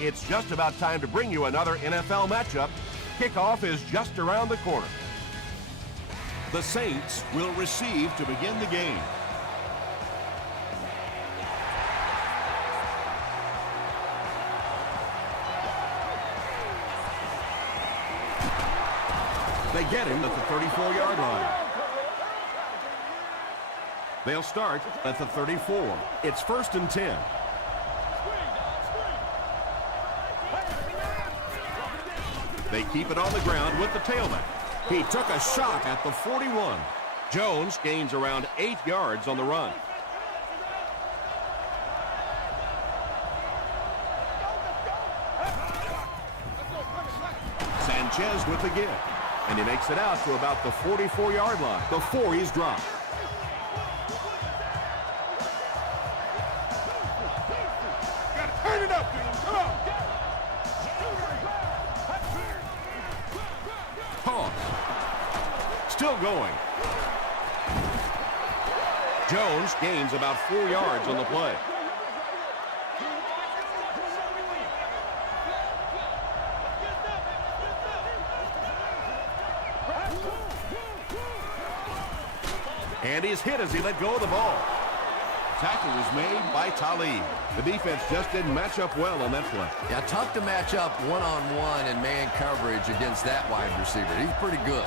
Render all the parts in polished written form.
it's just about time to bring you another NFL matchup. Kickoff is just around the corner. The Saints will receive to begin the game. They get him at the 34-yard line. They'll start at the 34. It's 1st and 10. They keep it on the ground with the tailback. He took a shot at the 41. Jones gains around 8 yards on the run. Sanchez with the give. And he makes it out to about the 44-yard line before he's dropped. Turn it up, dude. Come on. Toss. Still going. Jones gains about 4 yards on the play. And he's hit as he let go of the ball. Tackle was made by Talib. The defense just didn't match up well on that play. Yeah, tough to match up one-on-one in man coverage against that wide receiver. He's pretty good.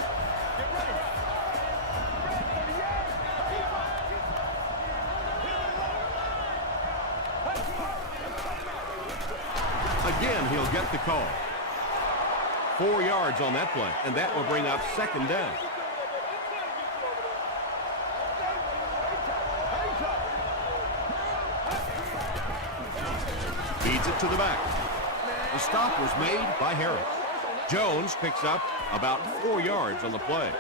Again, he'll get the call. 4 yards on that play, and that will bring up 2nd down. Feeds it to the back. The stop was made by Harris. Jones picks up about 4 yards on the play.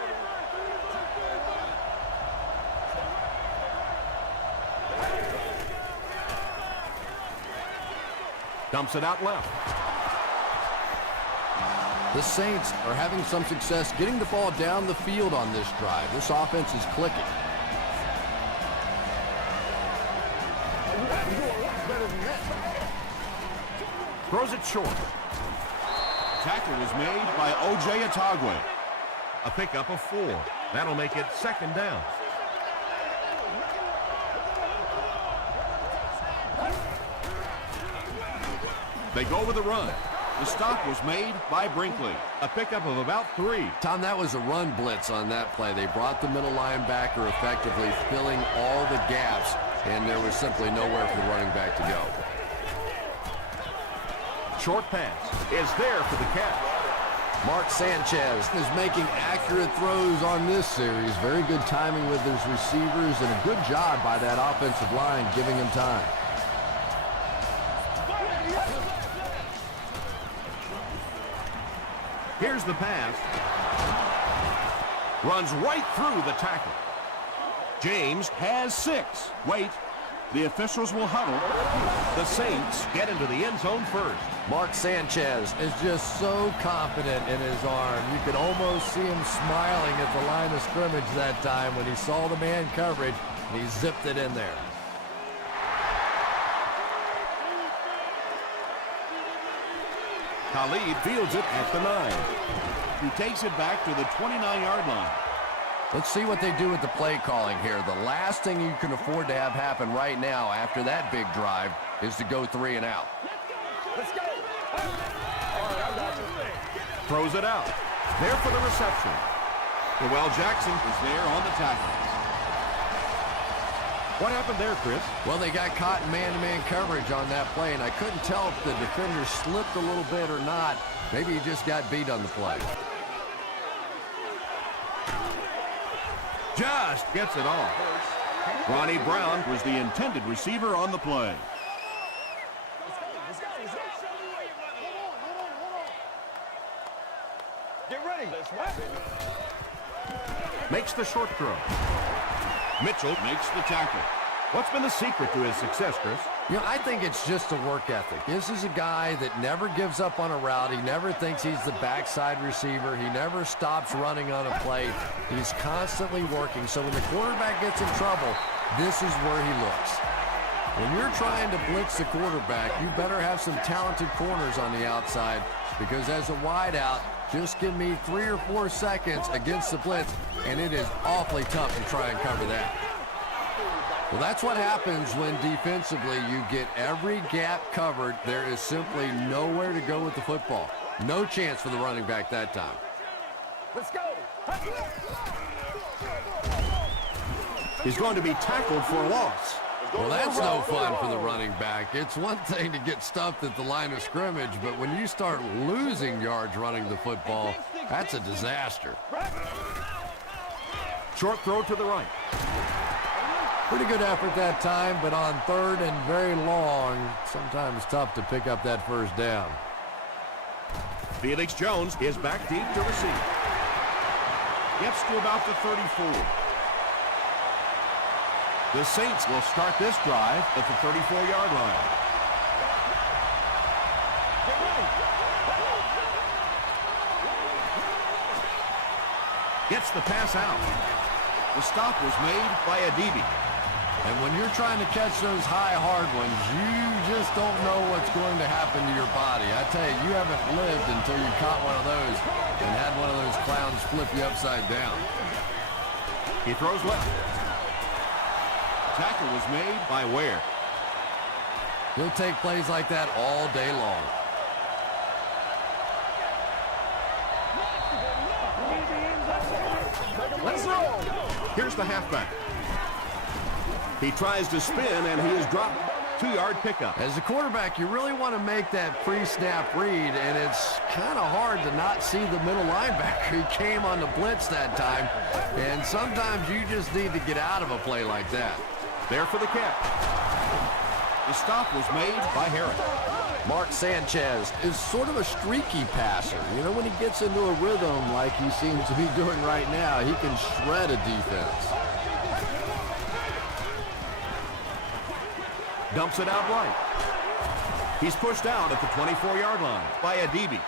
Dumps it out left. The Saints are having some success getting the ball down the field on this drive. This offense is clicking. Throws it short. Tackle was made by O.J. Atagwe. A pickup of 4. That'll make it 2nd down. They go with the run. The stop was made by Brinkley. A pickup of about 3. Tom, that was a run blitz on that play. They brought the middle linebacker effectively filling all the gaps, and there was simply nowhere for the running back to go. Short pass is there for the catch. Mark Sanchez is making accurate throws on this series. Very good timing with his receivers and a good job by that offensive line giving him time. Here's the pass. Runs right through the tackle. James has 6. Wait. The officials will huddle. The Saints get into the end zone first. Mark Sanchez is just so confident in his arm. You could almost see him smiling at the line of scrimmage that time when he saw the man coverage, and he zipped it in there. Talib fields it at the 9. He takes it back to the 29-yard line. Let's see what they do with the play calling here. The last thing you can afford to have happen right now after that big drive is to go 3 and out. Let's go. All right, I got you. Throws it out. There for the reception. Noel Jackson is there on the tackle. What happened there, Chris? Well, they got caught in man-to-man coverage on that play, and I couldn't tell if the defender slipped a little bit or not. Maybe he just got beat on the play. Just gets it off. Ronnie Brown was the intended receiver on the play. Get ready. Makes the short throw. Mitchell makes the tackle. What's been the secret to his success, Chris? You know, I think it's just a work ethic. This is a guy that never gives up on a route. He never thinks he's the backside receiver. He never stops running on a play. He's constantly working. So when the quarterback gets in trouble, this is where he looks. When you're trying to blitz the quarterback, you better have some talented corners on the outside, because as a wideout, just give me 3 or 4 seconds against the blitz, and it is awfully tough to try and cover that. Well, that's what happens when defensively you get every gap covered. There is simply nowhere to go with the football. No chance for the running back that time. Let's go. He's going to be tackled for a loss. Well, that's no fun for the running back. It's one thing to get stuffed at the line of scrimmage, but when you start losing yards running the football, that's a disaster. Short throw to the right. Pretty good effort that time, but on 3rd and very long, sometimes tough to pick up that first down. Felix Jones is back deep to receive. Gets to about the 34. The Saints will start this drive at the 34-yard line. Gets the pass out. The stop was made by Adibi. And when you're trying to catch those high, hard ones, you just don't know what's going to happen to your body. I tell you, you haven't lived until you caught one of those and had one of those clowns flip you upside down. He throws left. Tackle was made by Ware. He'll take plays like that all day long. Let's roll. Here's the halfback. He tries to spin, and he is dropped. 2-yard pickup. As a quarterback, you really want to make that pre-snap read, and it's kind of hard to not see the middle linebacker. He came on the blitz that time, and sometimes you just need to get out of a play like that. There for the catch. The stop was made by Harris. Mark Sanchez is sort of a streaky passer. You know, when he gets into a rhythm like he seems to be doing right now, he can shred a defense. Dumps it out right. He's pushed out at the 24-yard line by Adibi.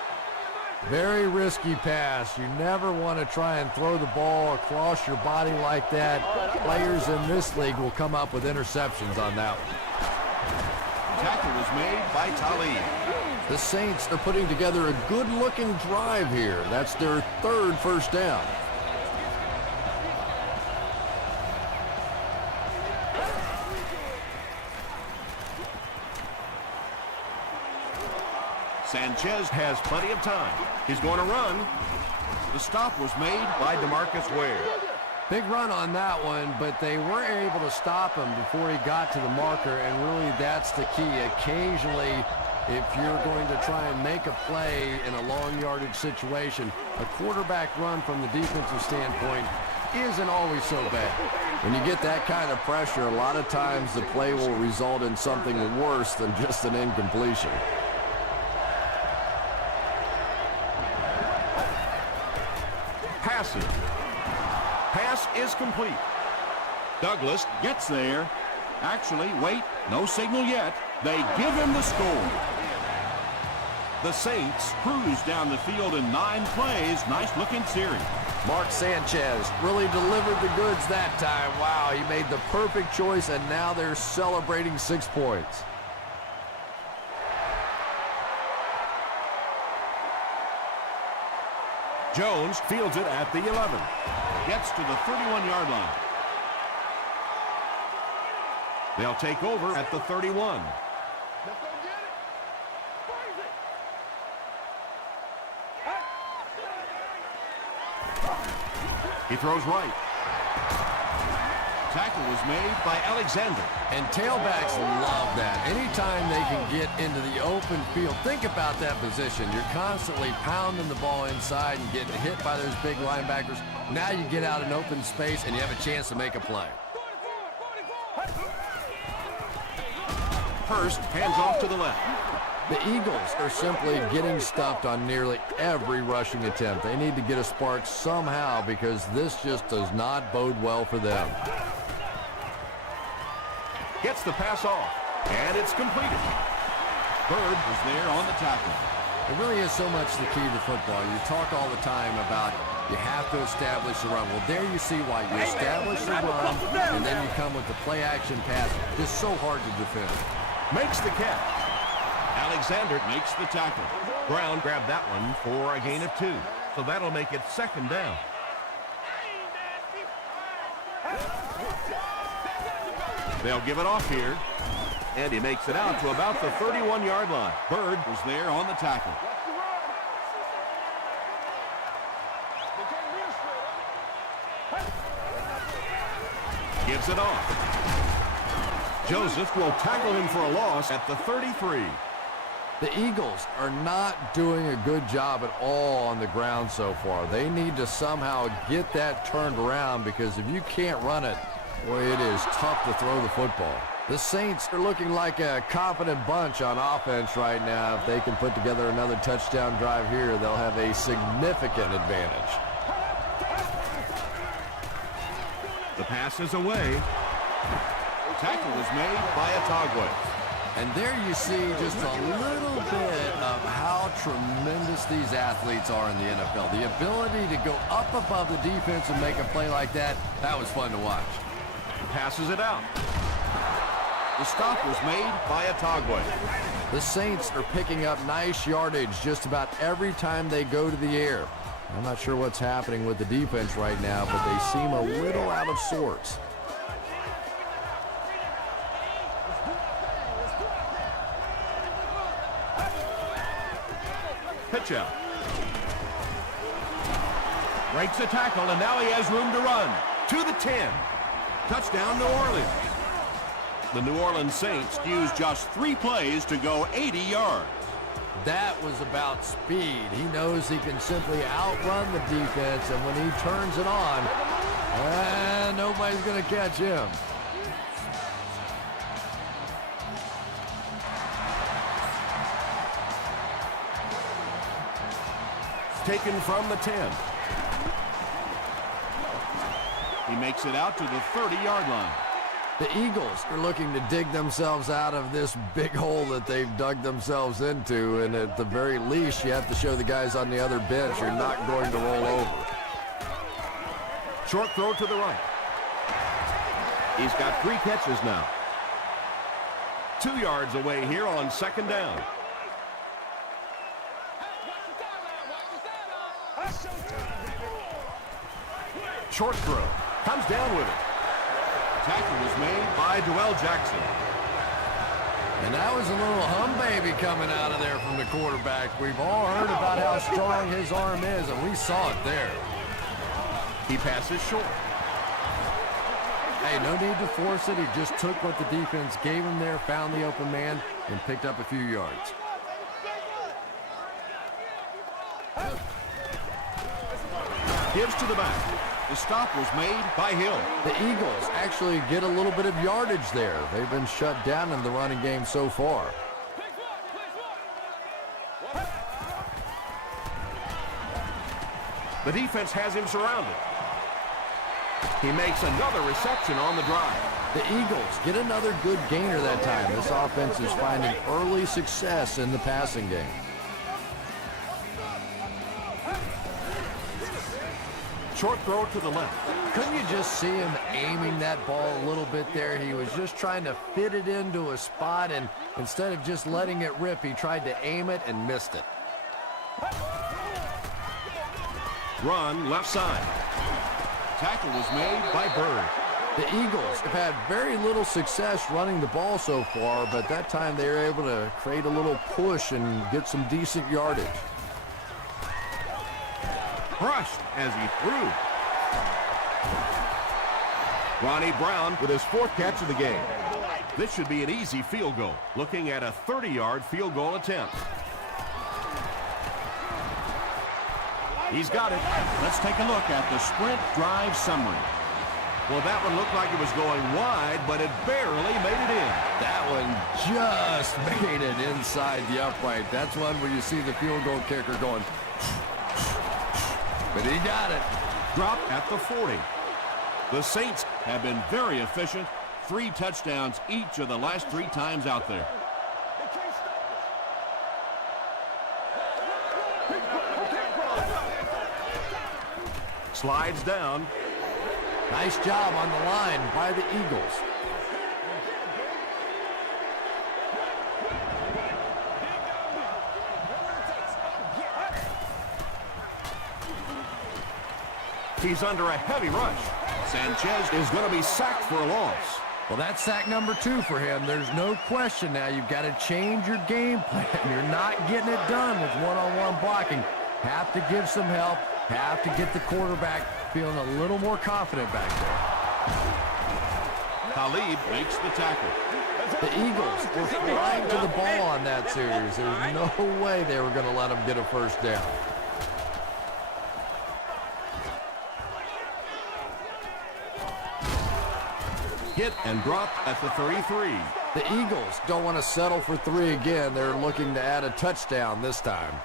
Very risky pass. You never want to try and throw the ball across your body like that. Players in this league will come up with interceptions on that one. Tackle was made by Talib. The Saints are putting together a good-looking drive here. That's their 3rd first down. Sanchez has plenty of time. He's going to run. The stop was made by DeMarcus Ware. Big run on that one, but they weren't able to stop him before he got to the marker, and really that's the key. Occasionally, if you're going to try and make a play in a long yardage situation, a quarterback run from the defensive standpoint isn't always so bad. When you get that kind of pressure, a lot of times the play will result in something worse than just an incompletion. Passing. Pass is complete. Douglas gets there. Actually, wait, no signal yet. They give him the score. The Saints cruise down the field in 9 plays. Nice-looking series. Mark Sanchez really delivered the goods that time. Wow, he made the perfect choice, and now they're celebrating 6 points. Jones fields it at the 11. Gets to the 31-yard line. They'll take over at the 31. Let's go get it. Praise it. He throws right. Tackle was made by Alexander. And tailbacks love that. Anytime they can get into the open field, think about that position. You're constantly pounding the ball inside and getting hit by those big linebackers. Now you get out in open space and you have a chance to make a play. Hurst hands off to the left. The Eagles are simply getting stuffed on nearly every rushing attempt. They need to get a spark somehow because this just does not bode well for them. Gets the pass off, and it's completed. Bird was there on the tackle. It really is so much the key to football. You talk all the time about You have to establish the run. Well, there you see why. You establish the run, and then you come with the play-action pass. It's so hard to defend. Makes the catch. Alexander makes the tackle. Brown grabbed that one for a gain of 2. So that'll make it 2nd down. They'll give it off here. And he makes it out to about the 31-yard line. Bird was there on the tackle. Gives it off. Joseph will tackle him for a loss at the 33. The Eagles are not doing a good job at all on the ground so far. They need to somehow get that turned around, because if you can't run it, boy, it is tough to throw the football. The Saints are looking like a confident bunch on offense right now. If they can put together another touchdown drive here, they'll have a significant advantage. The pass is away. Tackle was made by Atagwe. And there you see just a little bit of how tremendous these athletes are in the NFL. The ability to go up above the defense and make a play like that, that was fun to watch. Passes it out. The stop was made by Atagwe. The Saints are picking up nice yardage just about every time they go to the air. I'm not sure what's happening with the defense right now, but they seem a little out of sorts. Pitch out. Breaks a tackle, and now he has room to run. To the 10. Touchdown, New Orleans. The New Orleans Saints used just 3 plays to go 80 yards. That was about speed. He knows he can simply outrun the defense, and when he turns it on, nobody's going to catch him. Taken from the 10. He makes it out to the 30-yard line. The Eagles are looking to dig themselves out of this big hole that they've dug themselves into, and at the very least, you have to show the guys on the other bench you're not going to roll over. Short throw to the right. He's got 3 catches now. 2 yards away here on 2nd down. Short throw. Comes down with it. Tackle was made By Joel Jackson. And that was a little hum baby coming out of there from the quarterback. We've all heard about how strong his arm is, and we saw it there. He passes short. Hey, no need to force it. He just took what the defense gave him there, found the open man, and picked up a few yards. Gives to the back. The stop was made by Hill. The Eagles actually get a little bit of yardage there. They've been shut down in the running game so far. The defense has him surrounded. He makes another reception on the drive. The Eagles get another good gainer that time. This offense is finding early success in the passing game. Short throw to the left. Couldn't you just see him aiming that ball a little bit there? He was just trying to fit it into a spot, and instead of just letting it rip, he tried to aim it and missed it. Run left side. Tackle was made By Bird. The Eagles have had very little success running the ball so far, but that time they were able to create a little push and get some decent yardage. Crushed as he threw. Ronnie Brown with his 4th catch of the game. This should be an easy field goal. Looking at a 30-yard field goal attempt. He's got it. Let's take a look at the sprint drive summary. Well, that one looked like it was going wide, but it barely made it in. That one just made it inside the upright. That's one where you see the field goal kicker going, but he got it. Dropped at the 40. The Saints have been very efficient. 3 touchdowns each of the last 3 times out there. Slides down. Nice job on the line by the Eagles. He's under a heavy rush. Sanchez is going to be sacked for a loss. Well, that's sack number 2 for him. There's no question now. You've got to change your game plan. You're not getting it done with one-on-one blocking. Have to give some help. Have to get the quarterback feeling a little more confident back there. Talib makes the tackle. The Eagles were flying to the ball on that series. There's no way they were going to let them get a first down. Hit and dropped at the 33. The Eagles don't want to settle for 3 again. They're looking to add a touchdown this time.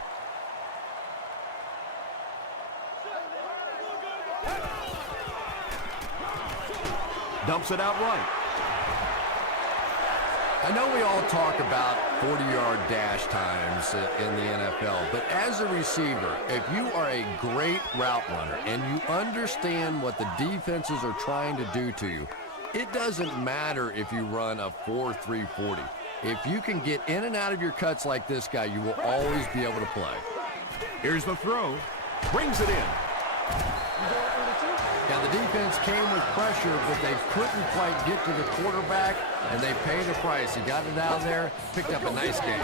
Dumps it out right. I know we all talk about 40-yard dash times in the NFL, but as a receiver, if you are a great route runner and you understand what the defenses are trying to do to you, it doesn't matter if you run a 4.340. If you can get in and out of your cuts like this guy, you will always be able to play. Here's the throw. Brings it in. Now, the defense came with pressure, but they couldn't quite get to the quarterback, and they paid the price. He got it out there, picked up a nice game.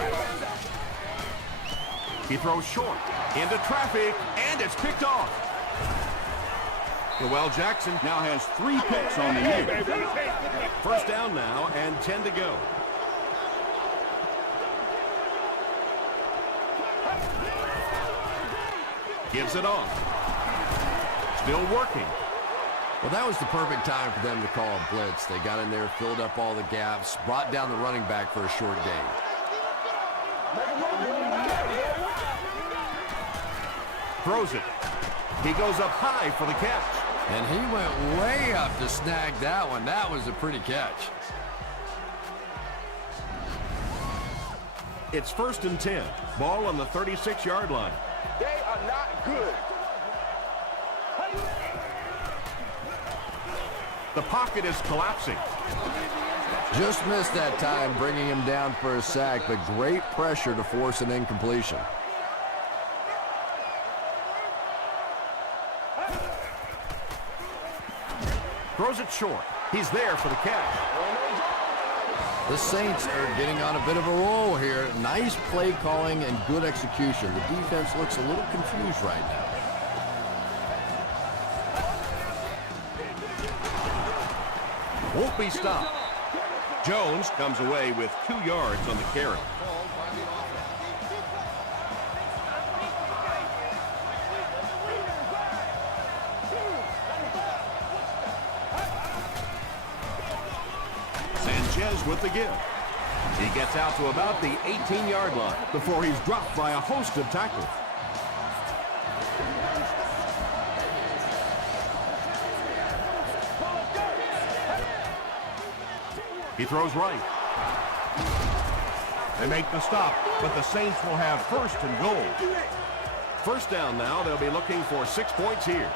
He throws short, into traffic, and it's picked off. Noel Jackson Now has 3 picks on the year. first down now and 10 to go. Gives it off. Still working. Well, that was the perfect time for them to call a blitz. They got in there, filled up all the gaps, brought down the running back for a short gain. Throws it. He goes up high for the catch. And he went way up to snag that one. That was a pretty catch. It's 1st and 10. Ball on the 36-yard line. They are not good. The pocket is collapsing. Just missed that time, bringing him down for a sack, but great pressure to force an incompletion. Throws it short. He's there for the catch. The Saints are getting on a bit of a roll here. Nice play calling and good execution. The defense looks a little confused right now. Won't be stopped. Jones comes away with 2 yards on the carry. Sanchez with the give. He gets out to about the 18-yard line before he's dropped by a host of tackles. He throws right. They make the stop, but the Saints will have 1st and goal. First down now. They'll be looking for 6 points here.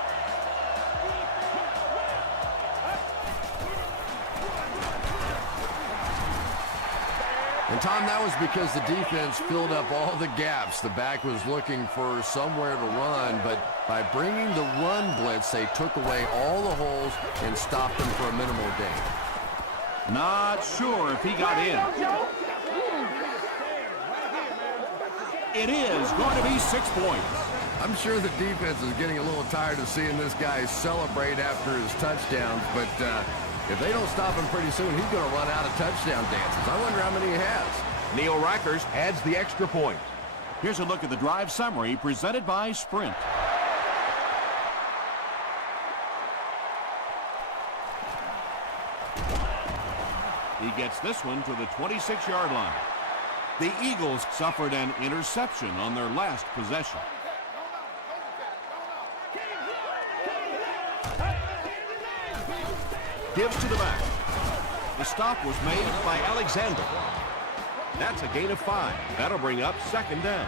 And, Tom, that was because the defense filled up all the gaps. The back was looking for somewhere to run, but by bringing the run blitz, they took away all the holes and stopped them for a minimal gain. Not sure if he got in. It is going to be 6 points. I'm sure the defense is getting a little tired of seeing this guy celebrate after his touchdowns, but if they don't stop him pretty soon, he's going to run out of touchdown dances. I wonder how many he has. Neil Rackers adds the extra point. Here's a look at the drive summary presented by Sprint. He gets this one to the 26-yard line. The Eagles suffered an interception on their last possession. Gives to the back. The stop was made by Alexander. That's a gain of 5. That'll bring up 2nd down.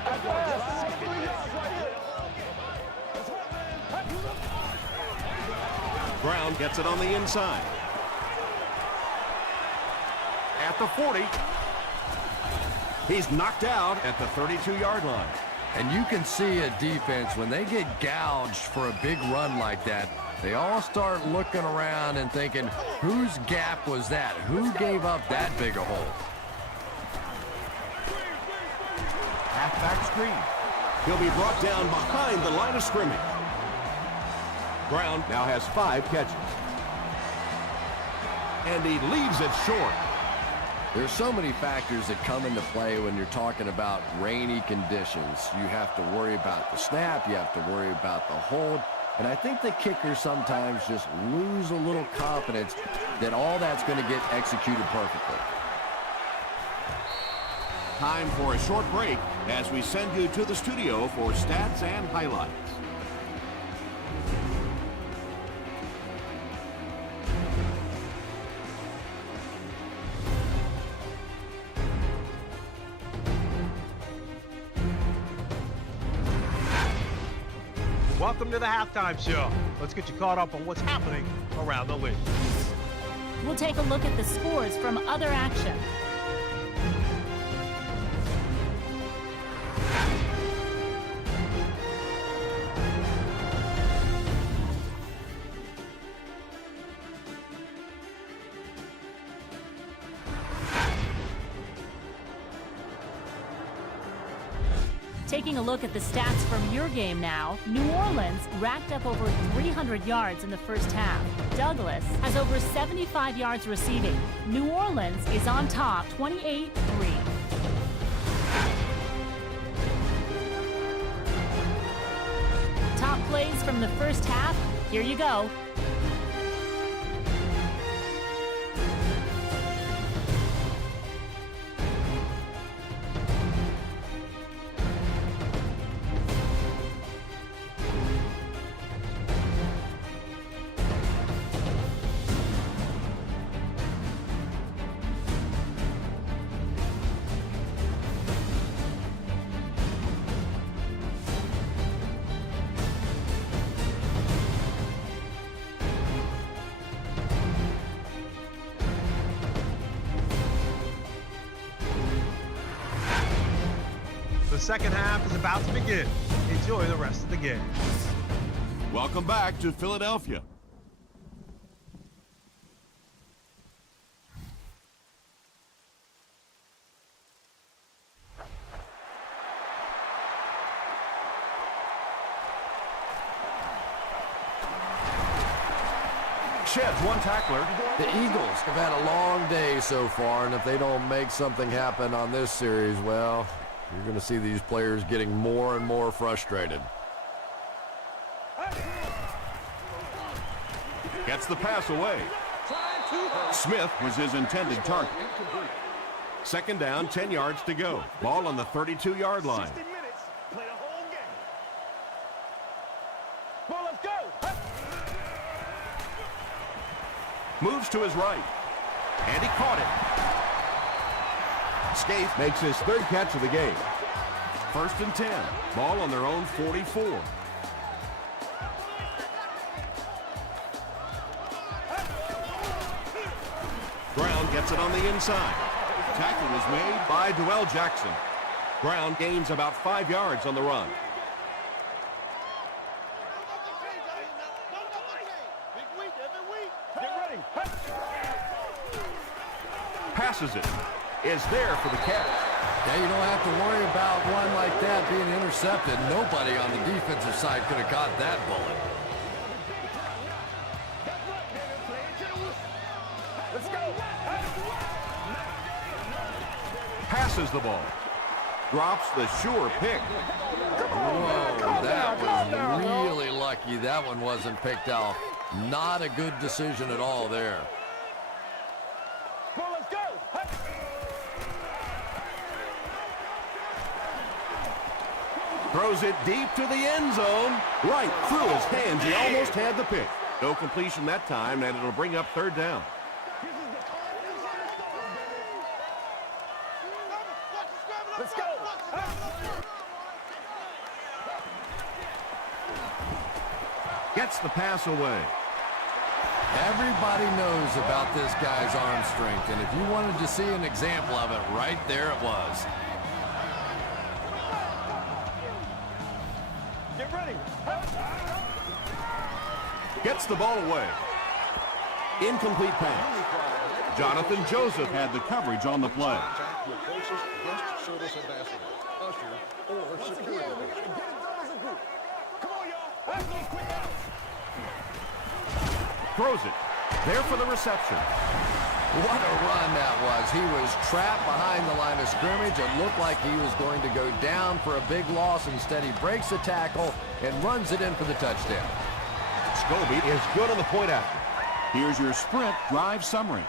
Brown gets it on the inside. At the 40. He's knocked out at the 32-yard line. And you can see a defense, when they get gouged for a big run like that, they all start looking around and thinking, whose gap was that? Who gave up that big a hole? Halfback screen. He'll be brought down behind the line of scrimmage. Brown now has 5 catches. And he leaves it short. There's so many factors that come into play when you're talking about rainy conditions. You have to worry about the snap. You have to worry about the hold. And I think the kickers sometimes just lose a little confidence that all that's going to get executed perfectly. Time for a short break as we send you to the studio for stats and highlights. Welcome to the halftime show. Let's get you caught up on what's happening around the league. We'll take a look at the scores from other action. Taking a look at the stats from your game now, New Orleans racked up over 300 yards in the first half. Douglas has over 75 yards receiving. New Orleans is on top, 28-3. Top plays from the first half, here you go. The second half is about to begin. Enjoy the rest of the game. Welcome back to Philadelphia. Sheds one tackler. The Eagles have had a long day so far, and if they don't make something happen on this series, well, you're going to see these players getting more and more frustrated. Gets the pass away. Smith Was his intended target. second down, 10 yards to go. Ball on the 32-yard line. Moves to his right. And he caught it. Scaife makes his 3rd catch of the game. 1st and 10. Ball on their own 44. Brown gets it on the inside. Tackle is made by Dwell Jackson. Brown gains about 5 yards on the run. Passes it. Is there for the catch. Yeah, you don't have to worry about one like that being intercepted. Nobody on the defensive side could have caught that bullet. Passes the ball. Drops the sure pick. Whoa, that was really lucky that one wasn't picked off. Not a good decision at all there. Throws it deep to the end zone. Right through his hands. He almost had the pick. No completion that time, and it'll bring up 3rd down. Let's go. Gets the pass away. Everybody knows about this guy's arm strength, and if you wanted to see an example of it, right there it was. Get ready. Gets the ball away. Incomplete pass. Jonathan Joseph Had the coverage on the play. Contact your closest guest service ambassador, usher, or security. throws it. There for the reception. What a run that was. He was trapped behind the line of scrimmage. It looked like he was going to go down for a big loss. Instead, he breaks the tackle and runs it in for the touchdown. Scobie is good on the point after. Here's your sprint drive summary.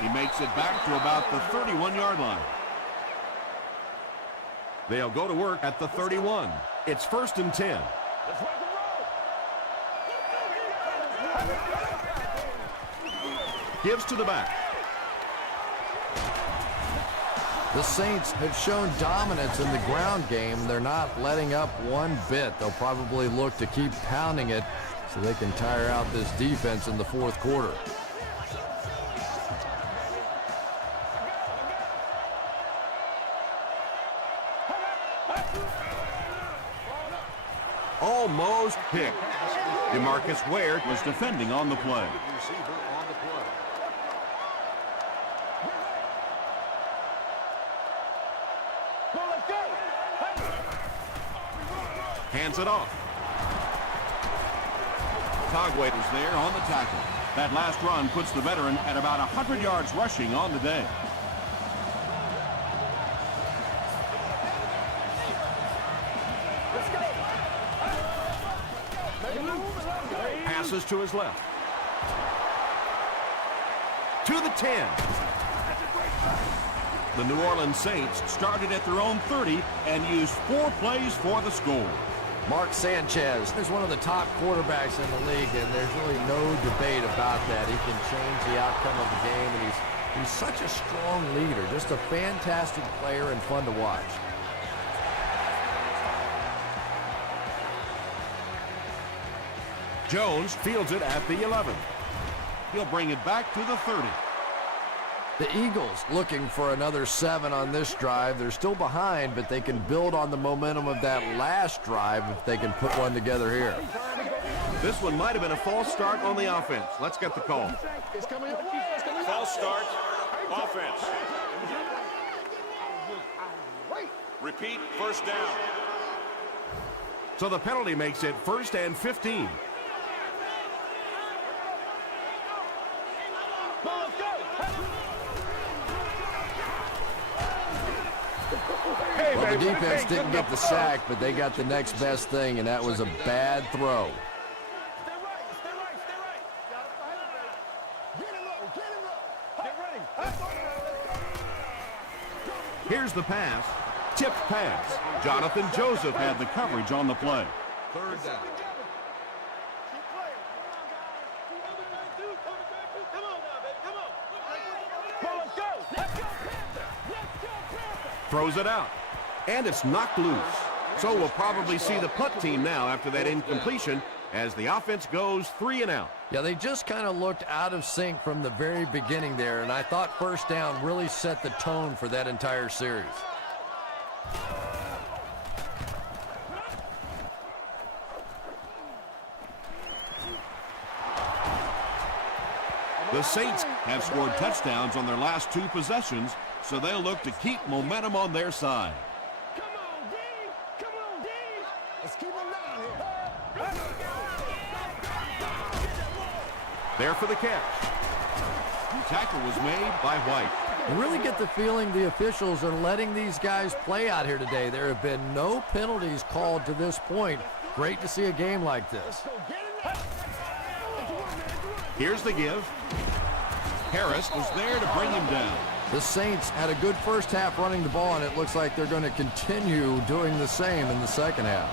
He makes it back to about the 31-yard line. They'll go to work at the 31. It's 1st and 10. Gives to the back. The Saints have shown dominance in the ground game. They're not letting up one bit. They'll probably look to keep pounding it so they can tire out this defense in the fourth quarter. Almost picked. DeMarcus Ware Was defending on the play. Receiver on the play. hands it off. Togway was there on the tackle. That last run puts the veteran at about 100 yards rushing on the day. Passes to his left. To the 10. The New Orleans Saints Started at their own 30 and used 4 plays for the score. Mark Sanchez is one of the top quarterbacks in the league, and there's really no debate about that. He can change the outcome of the game, and he's such a strong leader, just a fantastic player and fun to watch. Jones fields it at the 11. He'll bring it back to the 30. The Eagles looking for another 7 on this drive. They're still behind, but they can build on the momentum of that last drive if they can put one together here. This one might have been a false start on the offense. Let's get the call. False start, offense. Repeat, first down. So the penalty makes it 1st and 15. Well, the defense didn't get the sack, but they got the next best thing, and that was a bad throw. Here's the pass. Tipped pass. Jonathan Joseph Had the coverage on the play. 3rd down. throws it out. And it's knocked loose. So we'll probably see the punt team now after that incompletion as the offense goes 3 and out. Yeah, they just kind of looked out of sync from the very beginning there, and I thought first down really set the tone for that entire series. The Saints have scored touchdowns on their last 2 possessions, so they'll look to keep momentum on their side. There for the catch. Tackle was made by White. You really get the feeling the officials are letting these guys play out here today. There have been no penalties called to this point. Great to see a game like this. Here's the give. Harris was there to bring him down. The Saints had a good first half running the ball, and it looks like they're going to continue doing the same in the second half.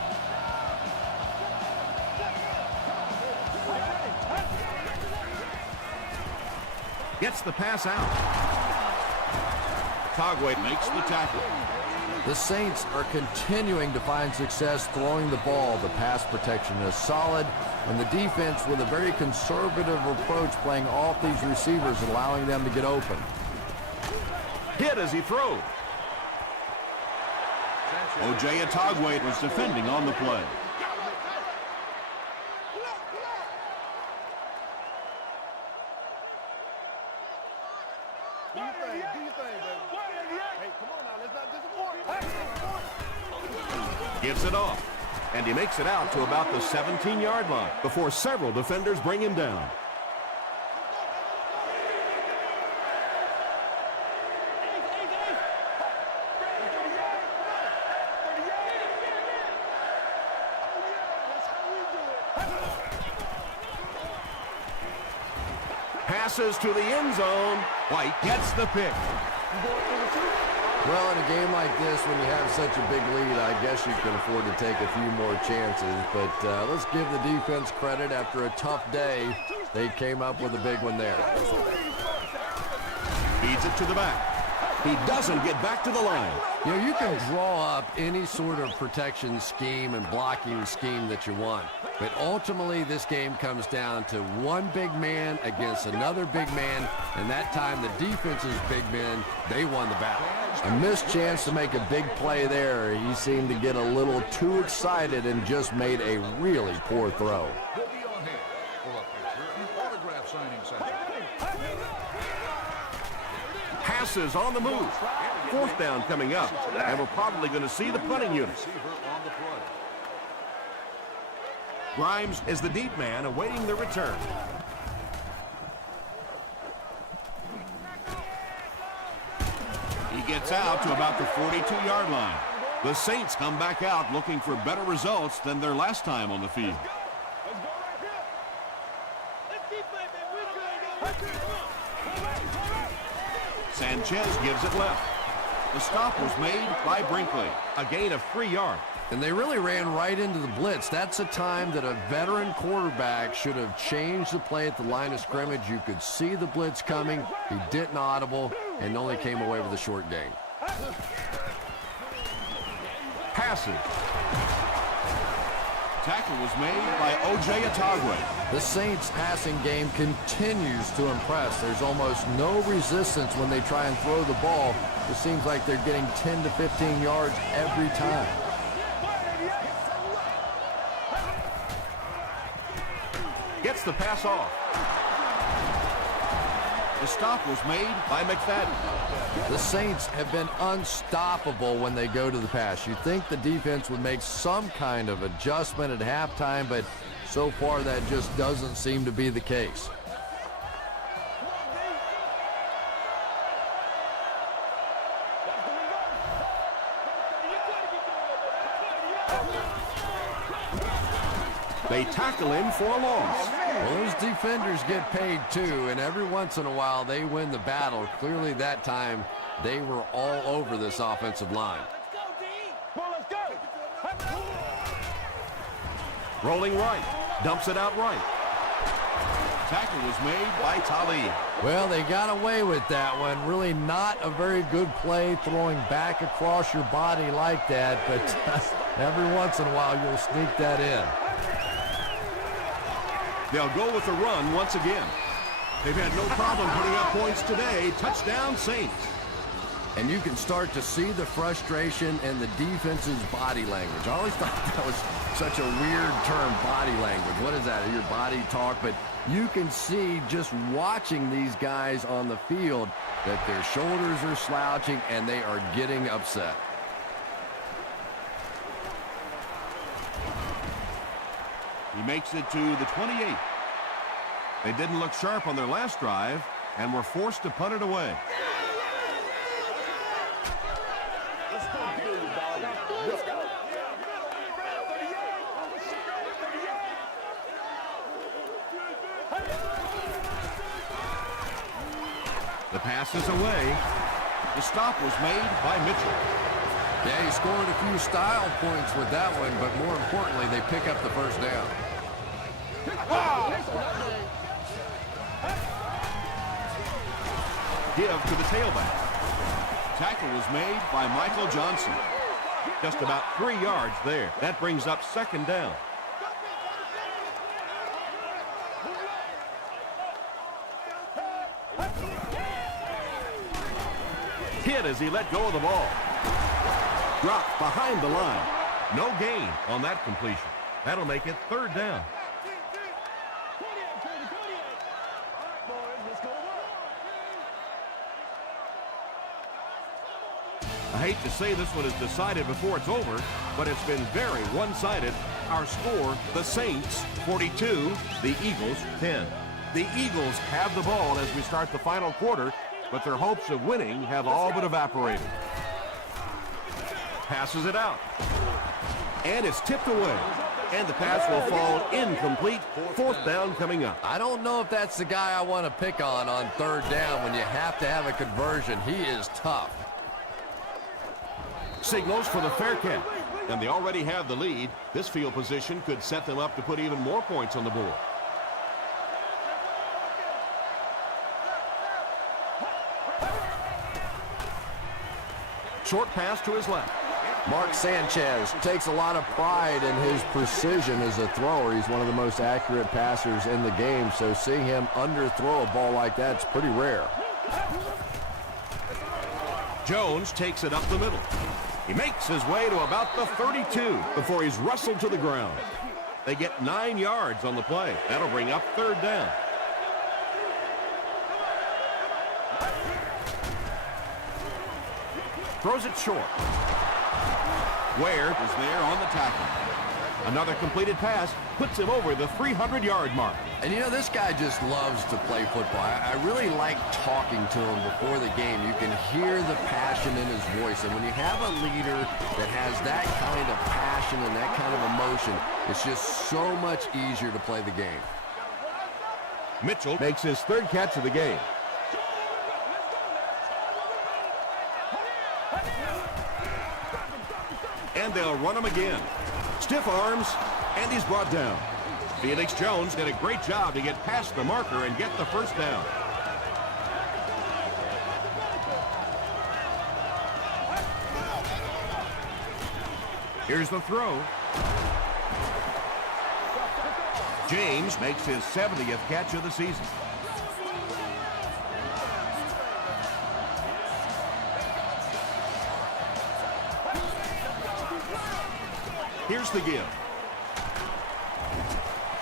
Gets the pass out. Tagway makes the tackle. The Saints are continuing to find success throwing the ball. The pass protection is solid, and the defense with a very conservative approach playing off these receivers, allowing them to get open. Hit as he throws. O.J. Atagway was defending on the play. Do your thing, baby. Hey, come on now, let's not disappoint. Gives it off. And he makes it out to about the 17-yard line before several defenders bring him down. Passes to the end zone. White gets the pick. Well, in a game like this, when you have such a big lead, I guess you can afford to take a few more chances. But let's give the defense credit. After a tough day, they came up with a big one there. Feeds it to the back. He doesn't get back to the line. You know, you can draw up any sort of protection scheme and blocking scheme that you want. But ultimately, this game comes down to one big man against another big man. And that time, the defense's big men, they won the battle. A missed chance to make a big play there. He seemed to get a little too excited and just made a really poor throw. We'll be on hand for a picture and autograph signing session. Passes on the move. Fourth down coming up. And we're probably going to see the punting unit. Receiver on the play. Grimes is the deep man awaiting the return. He gets out to about the 42-yard line. The Saints come back out looking for better results than their last time on the field. Sanchez gives it left. The stop was made by Brinkley. A gain of 3 yards. And they really ran right into the blitz. That's a time that a veteran quarterback should have changed the play at the line of scrimmage. You could see the blitz coming. He didn't audible and only came away with a short gain. Passes. Tackle was made by O.J. Atagway. The Saints passing game continues to impress. There's almost no resistance when they try and throw the ball. It seems like they're getting 10 to 15 yards every time. Gets the pass off. The stop was made by McFadden. The Saints have been unstoppable when they go to the pass. You'd think the defense would make some kind of adjustment at halftime, but so far that just doesn't seem to be the case. They tackle him for a loss. Well, those defenders get paid too, and every once in a while they win the battle. Clearly that time they were all over this offensive line. Rolling right. Dumps it out right. Tackle was made by Talib. Well, they got away with that one. Really not a very good play throwing back across your body like that, but every once in a while you'll sneak that in. They'll go with the run once again. They've had no problem putting up points today. Touchdown, Saints. And you can start to see the frustration in the defense's body language. I always thought that was such a weird term, body language. What is that? Your body talk? But you can see just watching these guys on the field that their shoulders are slouching and they are getting upset. He makes it to the 28. They didn't look sharp on their last drive and were forced to punt it away. The pass is away. The stop was made by Mitchell. Yeah, he scored a few style points with that one, but more importantly, they pick up the first down. Give to the tailback. Tackle was made by Michael Johnson. Just about 3 yards there. That brings up second down. Hit as he let go of the ball. Dropped behind the line. No gain on that completion. That'll make it third down. I hate to say this one is decided before it's over, but it's been very one-sided. Our score, the Saints 42, the Eagles 10. The Eagles have the ball as we start the final quarter, but their hopes of winning have all but evaporated. Passes it out. And it's tipped away. And the pass will fall incomplete. Fourth down coming up. I don't know if that's the guy I want to pick on third down when you have to have a conversion. He is tough. Signals for the fair catch. And they already have the lead. This field position could set them up to put even more points on the board. Short pass to his left. Mark Sanchez takes a lot of pride in his precision as a thrower. He's one of the most accurate passers in the game, so seeing him underthrow a ball like that's pretty rare. Jones takes it up the middle. He makes his way to about the 32 before he's wrestled to the ground. They get 9 yards on the play. That'll bring up third down. Throws it short. Ware is there on the tackle. Another completed pass puts him over the 300-yard mark. And you know, this guy just loves to play football. I really like talking to him before the game. You can hear the passion in his voice. And when you have a leader that has that kind of passion and that kind of emotion, it's just so much easier to play the game. Mitchell makes his third catch of the game. And they'll run him again. Stiff arms, and he's brought down. Felix Jones did a great job to get past the marker and get the first down. Here's the throw. James makes his 70th catch of the season. Here's the give.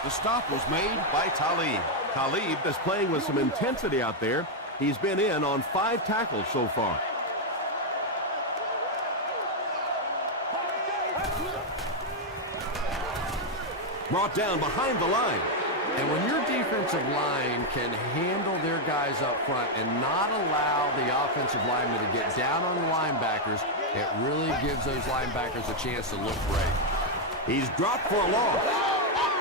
The stop was made by Talib. Talib is playing with some intensity out there. He's been in on 5 tackles so far. Brought down behind the line. And when your defensive line can handle their guys up front and not allow the offensive linemen to get down on the linebackers, it really gives those linebackers a chance to look great. He's dropped for a loss.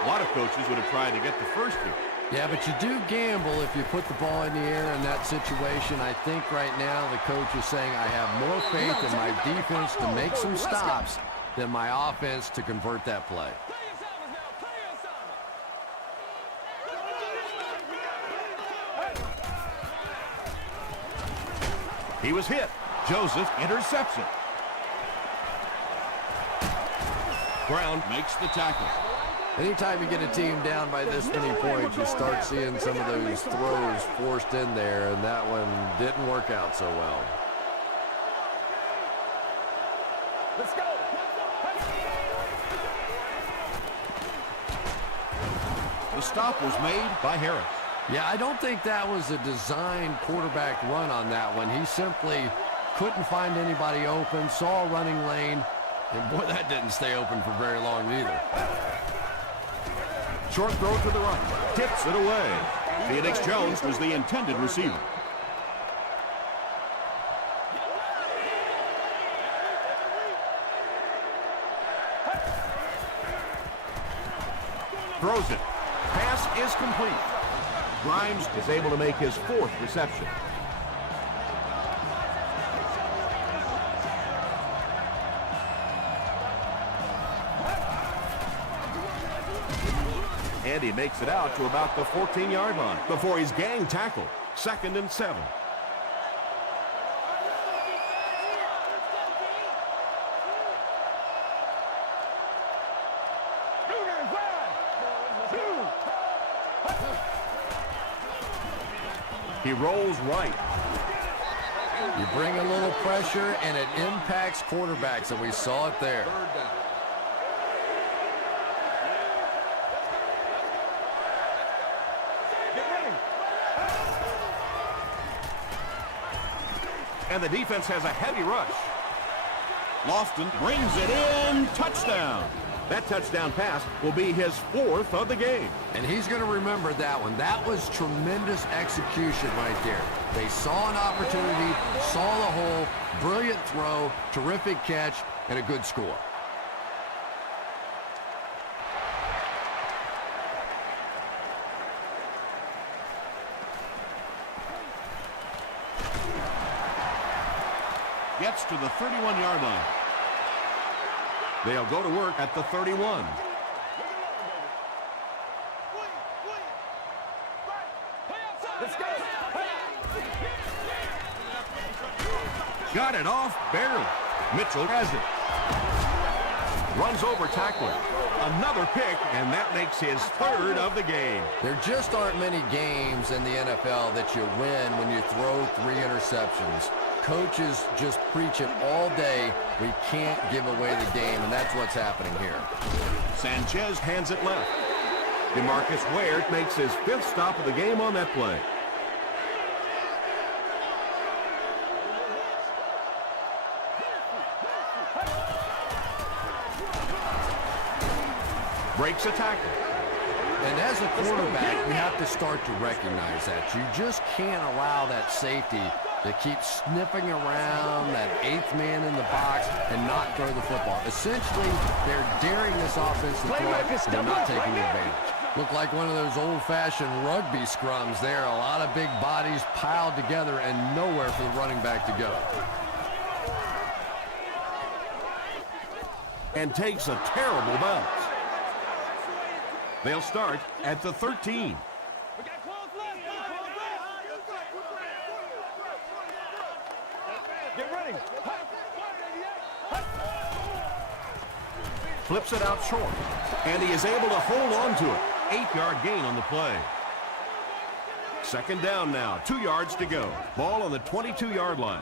A lot of coaches would have tried to get the first here. Yeah, but you do gamble if you put the ball in the air in that situation. I think right now the coach is saying I have more faith in my defense to make some stops than my offense to convert that play. He was hit. Joseph intercepts it. Brown makes the tackle. Anytime you get a team down by this many points, you start seeing some of those throws forced in there, and that one didn't work out so well. Let's go. The stop was made by Harris. Yeah, I don't think that was a designed quarterback run on that one. He simply couldn't find anybody open, saw a running lane, and boy, that didn't stay open for very long either. Short throw to the right. Tips it away. Felix Jones was the intended receiver. Throws it. Pass is complete. Grimes is able to make his 4th reception. And he makes it out to about the 14-yard line before he's gang tackled. 2nd and 7. He rolls right. You bring a little pressure, and it impacts quarterbacks, and we saw it there. Third down. And the defense has a heavy rush. Lofton brings it in. Touchdown. That touchdown pass will be his 4th of the game. And he's going to remember that one. That was tremendous execution right there. They saw an opportunity, saw the hole, brilliant throw, terrific catch, and a good score. Gets to the 31-yard line. They'll go to work at the 31. Got it off, barely. Mitchell has it. Runs over tackler. Another pick, and that makes his 3rd of the game. There just aren't many games in the NFL that you win when you throw 3 interceptions. Coaches just preach it all day. We can't give away the game, and that's what's happening here. Sanchez hands it left. DeMarcus Ware makes his 5th stop of the game on that play. Breaks a tackle. And as a quarterback, you have to start to recognize that. You just can't allow that safety to keep sniffing around that 8th man in the box and not throw the football. Essentially, they're daring this offense to throw it, and they're not taking advantage. Look like one of those old-fashioned rugby scrums there. A lot of big bodies piled together and nowhere for the running back to go. And takes a terrible bounce. They'll start at the 13. Flips it out short. And he is able to hold on to it. 8-yard gain on the play. 2nd down now. 2 yards to go. Ball on the 22-yard line.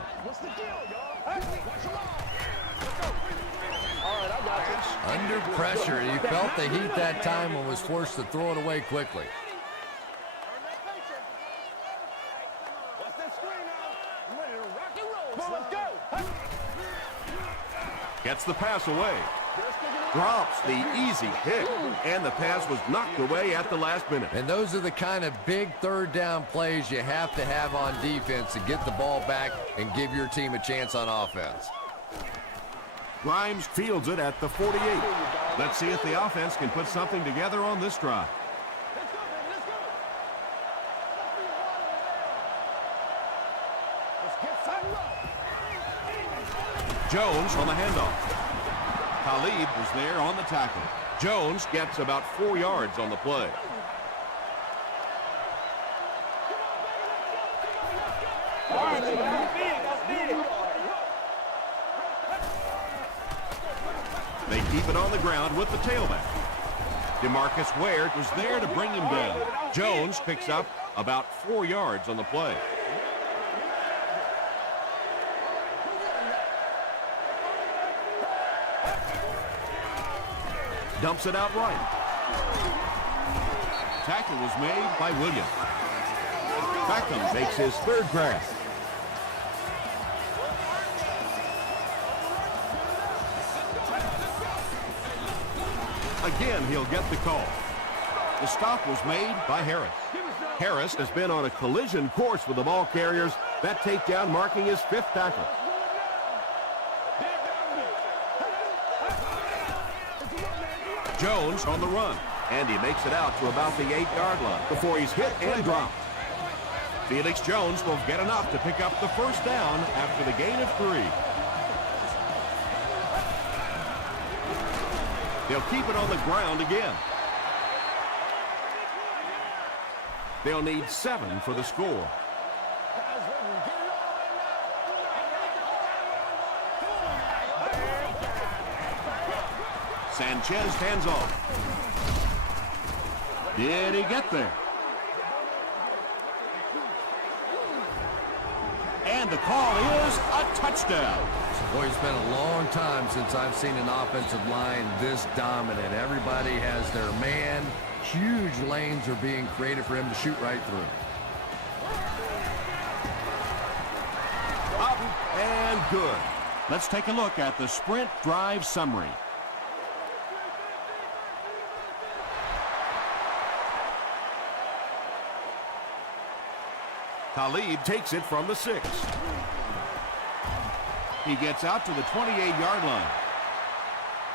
Under pressure, he felt the heat that time and was forced to throw it away quickly. Gets the pass away. Drops the easy hit. And the pass was knocked away at the last minute. And those are the kind of big 3rd down plays you have to have on defense to get the ball back and give your team a chance on offense. Grimes fields it at the 48. Let's see if the offense can put something together on this drive. Jones on the handoff. Khalid was there on the tackle. Jones gets about 4 yards on the play. They keep it on the ground with the tailback. DeMarcus Ware was there to bring him down. Jones picks up about 4 yards on the play. Dumps it out right. Tackle was made by Williams. Beckham makes his 3rd grab. Again, he'll get the call. The stop was made by Harris. Harris has been on a collision course with the ball carriers. That takedown marking his 5th tackle. Jones on the run, and he makes it out to about the 8-yard line before he's hit and dropped. Felix Jones will get enough to pick up the 1st down after the gain of 3. They'll keep it on the ground again. They'll need 7 for the score. Sanchez hands off. Did he get there? And the call is a touchdown. Boy, it's been a long time since I've seen an offensive line this dominant. Everybody has their man. Huge lanes are being created for him to shoot right through. Up and good. Let's take a look at the sprint drive summary. Talib takes it from the 6. He gets out to the 28-yard line.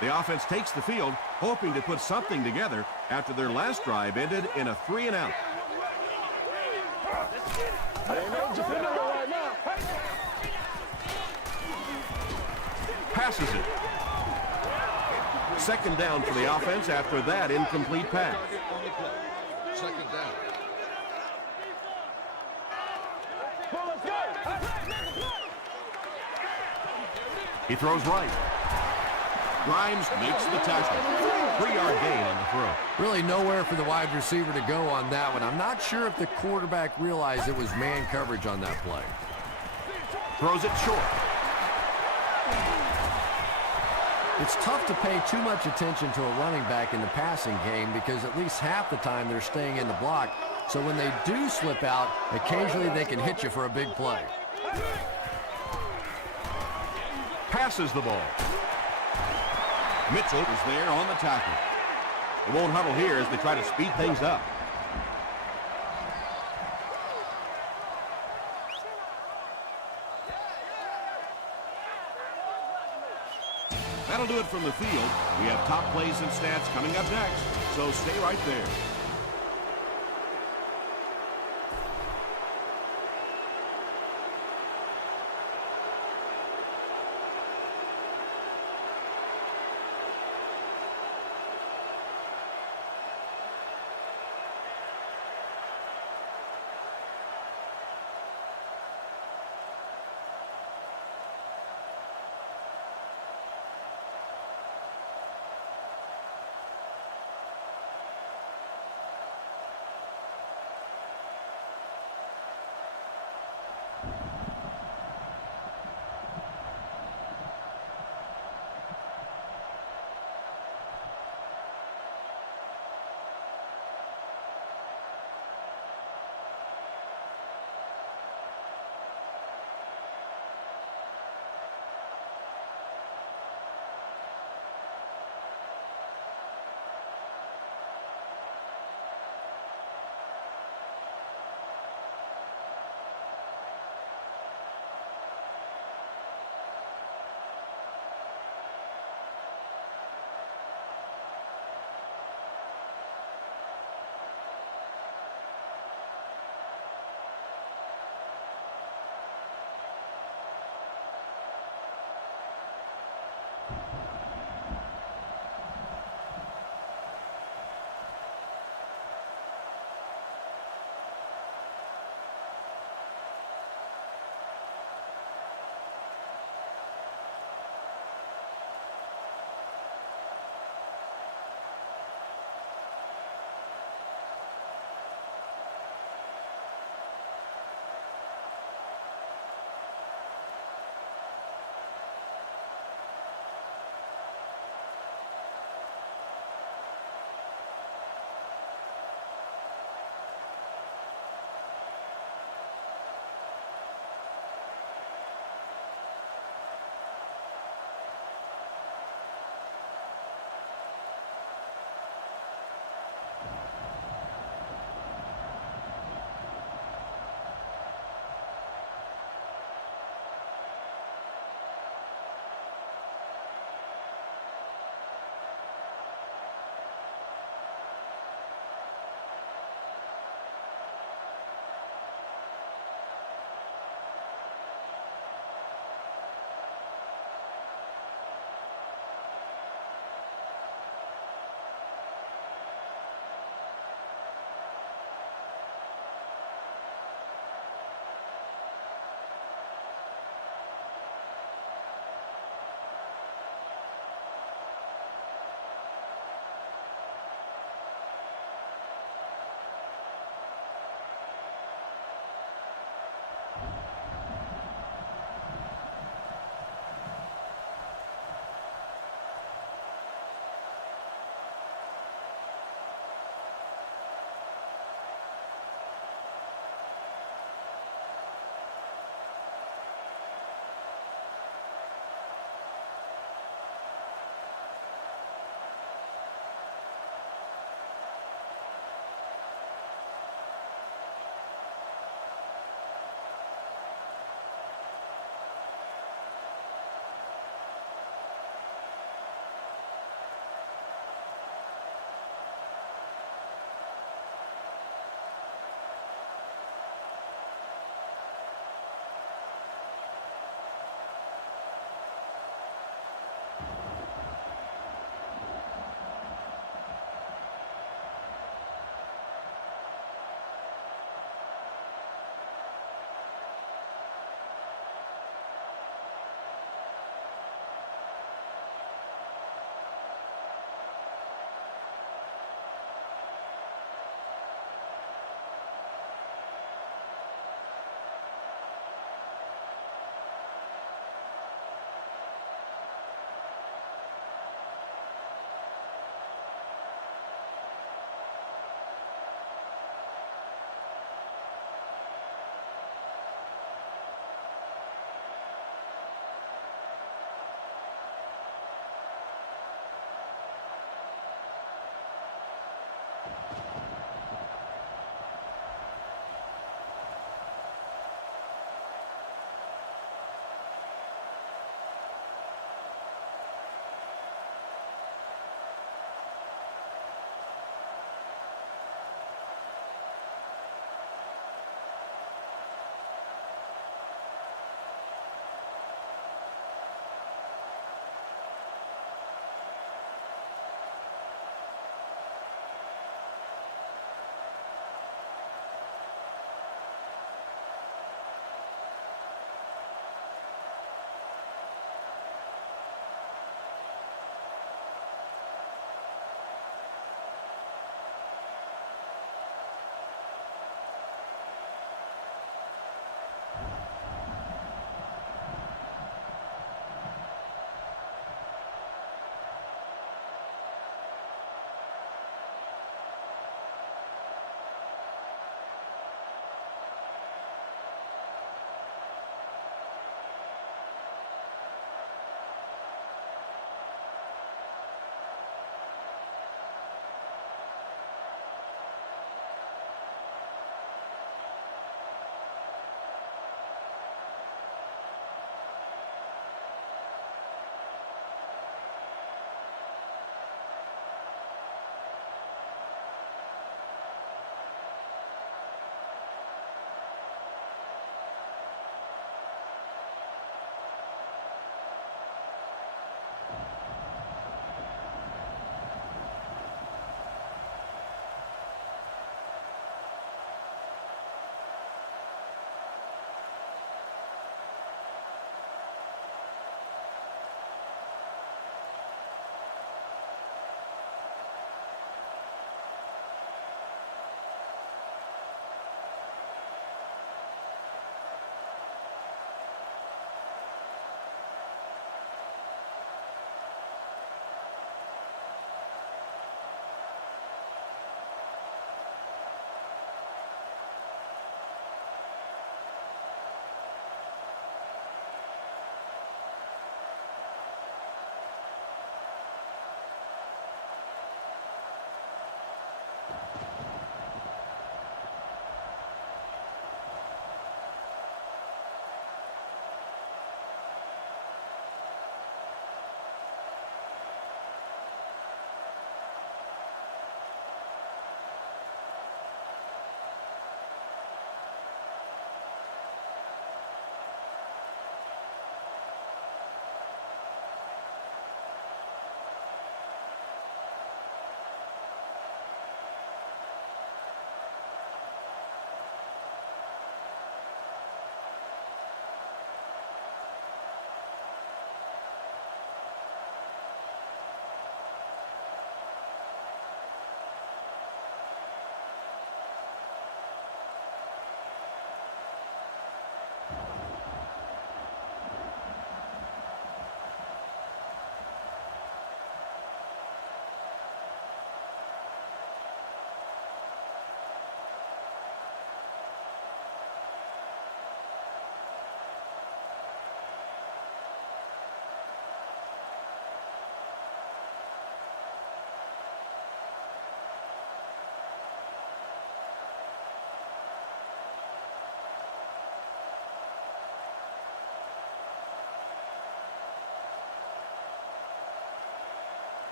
The offense takes the field, hoping to put something together after their last drive ended in a 3-and-out. Passes it. Second down for the offense after that incomplete pass. On the play. Second down. He throws right. Grimes makes the tackle. 3-yard gain on the throw. Really nowhere for the wide receiver to go on that one. I'm not sure if the quarterback realized it was man coverage on that play. Throws it short. It's tough to pay too much attention to a running back in the passing game because at least half the time they're staying in the block. So when they do slip out, occasionally they can hit you for a big play. Passes the ball. Mitchell is there on the tackle. They won't huddle here as they try to speed things up. That'll do it from the field. We have top plays and stats coming up next, so stay right there.